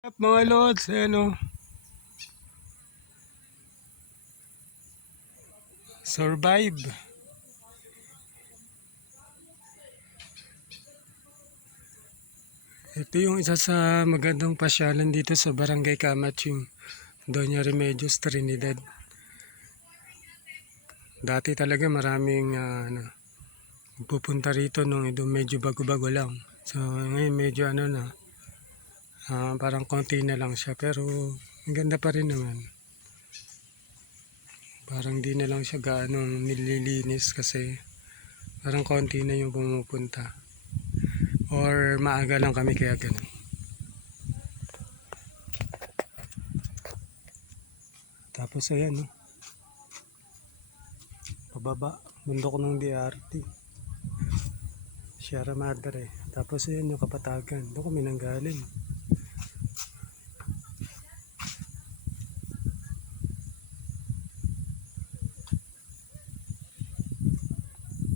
Up mga lods, ayan o. Survive. Ito yung isa sa magandang pasyalan dito sa Barangay Kamaching, Doña Remedios, Trinidad. Dati talaga maraming pupunta rito nung ito medyo bago-bago lang. So ngayon medyo parang konti na lang siya, pero ang ganda pa rin naman. Parang di na lang siya gaanong nililinis kasi parang konti na yung pumupunta. Or maaga lang kami kaya ganun. Tapos ayan no. Pababa, bundok ng DRT. Sierra Madre. Tapos ayan yung Kapatagan. Doon kami nanggaling.